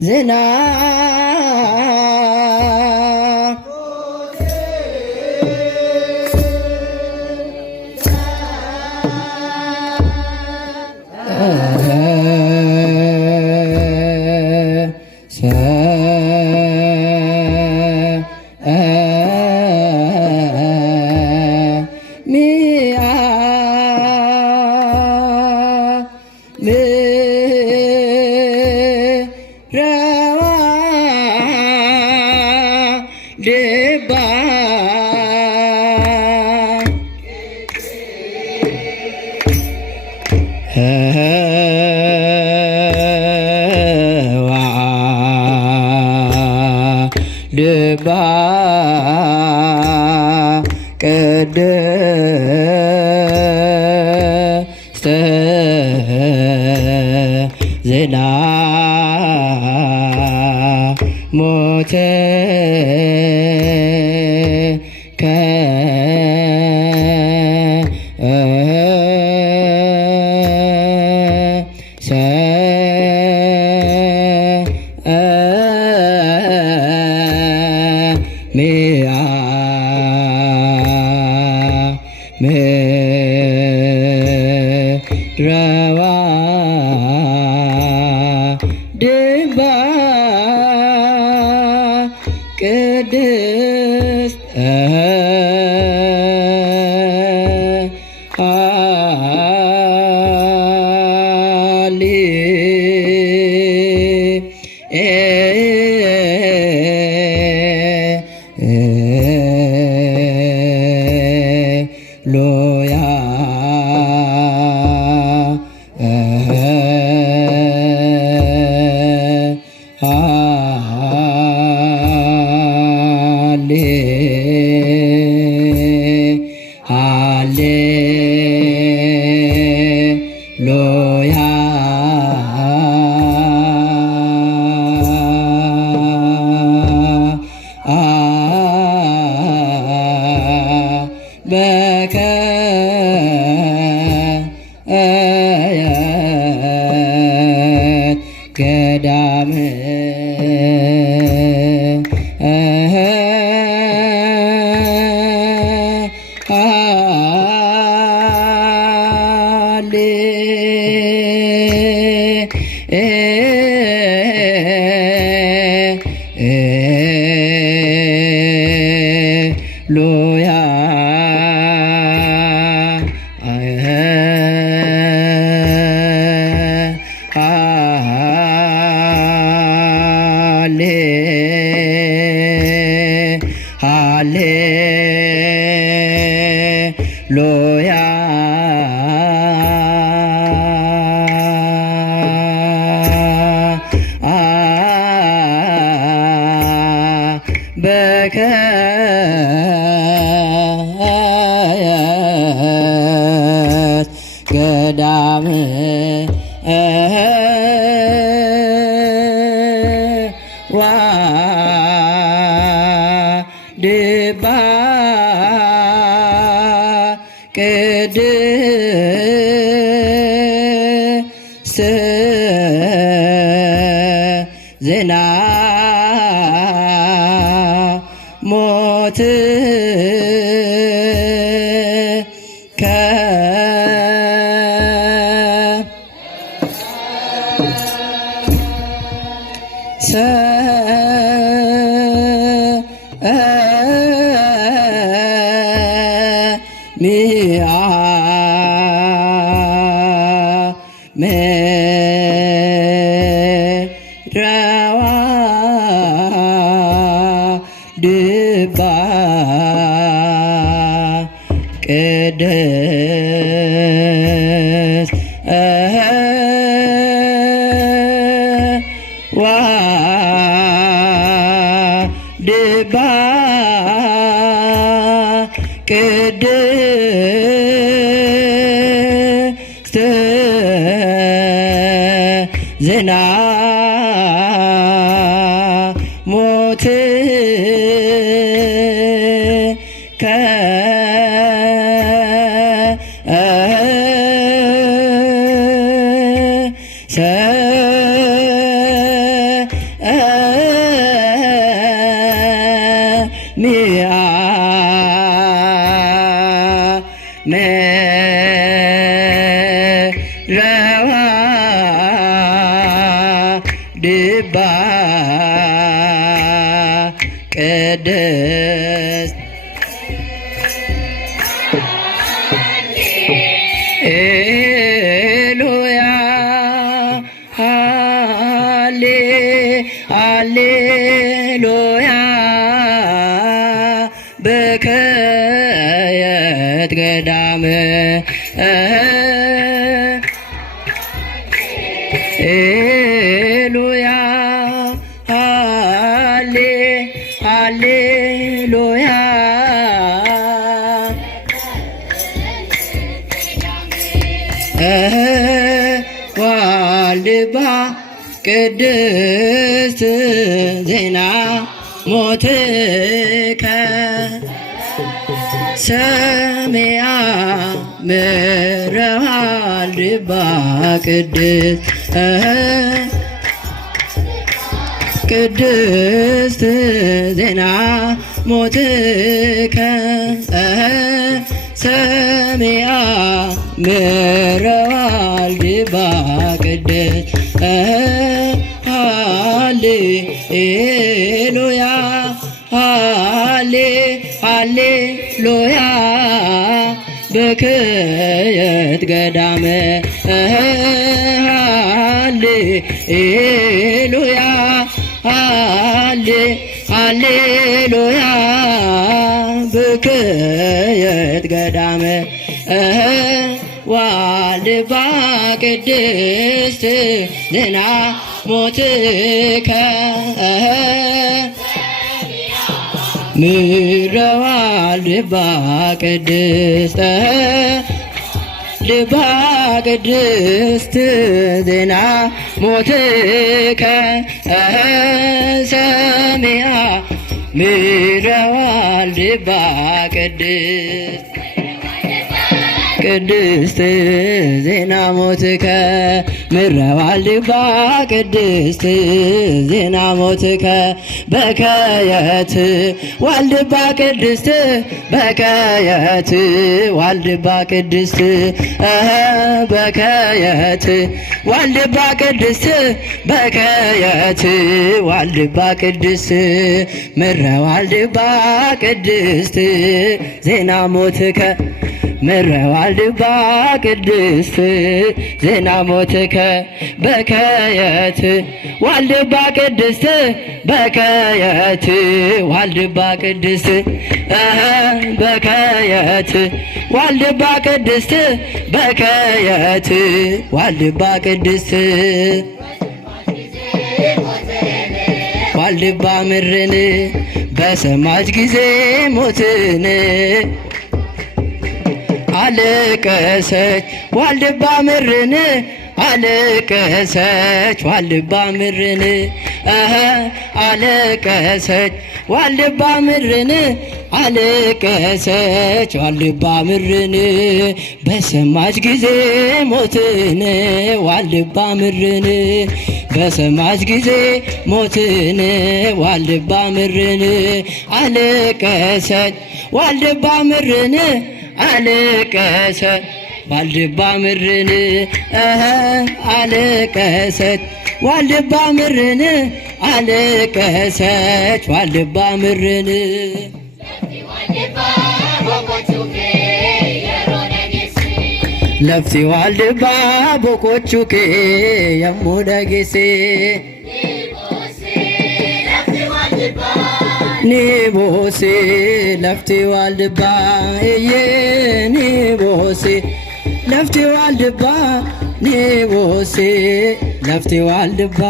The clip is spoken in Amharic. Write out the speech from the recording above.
ዝናብ ድባ ድባ ቅድስት ዝና ሞተ ምድረዋ ድባ ቅድስት ሎያ ሃሌሉያ በከየት ገዳም ሎያ ሃሌሉያ በከየት ገዳም ዋድባ ቅድስት ዝና ሞት ሚያ ምድረዋ ድባ ቅድስት ዋድባ ቅድስት ዝና ሞት ዋልድባ ቅድስት ሃሌሉያ ሃሌሉያ በከየት ገዳም ሃሌሉያ ሃሌሉያ ዋልድባ ቅድስት ዜና ሞትከ ሰሜያ ምሕረ ዋልድባ ቅድስት ዜና ሞትከ ሰሜያ ምሕረ ዋልድባ ቅድስት ሃሌሉያ ሃሌሉያ በከየት ገዳም ሃሌሉያ ሃሌሉያ በከየት ገዳም ዋልድባ ቅድስት ዜና ሞትከ ምሕረ ዋልድባ ቅድስት ዋልድባ ቅድስት ዜና ሞትከ ሰሜያ ምሕረ ዋልድባ ቅድስት ዜና ሞትከ ምሕረ ዋልድባ ቅድስት ዜና ሞትከ በከየት ዋልድባ ቅድስት በከየት ዋልድባ ቅድስት በከየት ዋልድባ ቅድስት በከየት ዋልድባ ቅድስት ምሕረ ዋልድባ ቅድስት ዜና ሞትከ ምሕረ ዋልድባ ቅድስት ዜና ሞትከ በከየት ዋልድባ ቅድስት በከየት ዋልድባ ቅድስት በከየት ዋልድባ ቅድስት በከየት ዋልድባ ቅድስት ዋልድባ ምድርን በሰማች ጊዜ ሞትን አለቀሰች ዋልድባ ምድርን አለቀሰች ዋልድባ ምድርን አለቀሰች ዋልድባ ምድርን አለቀሰች ዋልድባ ምድርን በሰማች ጊዜ ሞትን ዋልድባ ምድርን በሰማች ጊዜ ሞትን ዋልድባ ምድርን አለቀሰች ዋልድባ ምድርን አለቀሰች ዋልድባ ምድርን አለቀሰች ዋልድባ ምድርን አለቀሰች ዋልድባ ምድርን ለፍቲ ዋልድባ ቦቆቹኬ የሙደጌሴ ኒቦሴ ለፍቲ ዋልድባ ኒቦሴ ለፍቲ ዋልድባ ኒቦሴ ለፍቲ ዋልድባ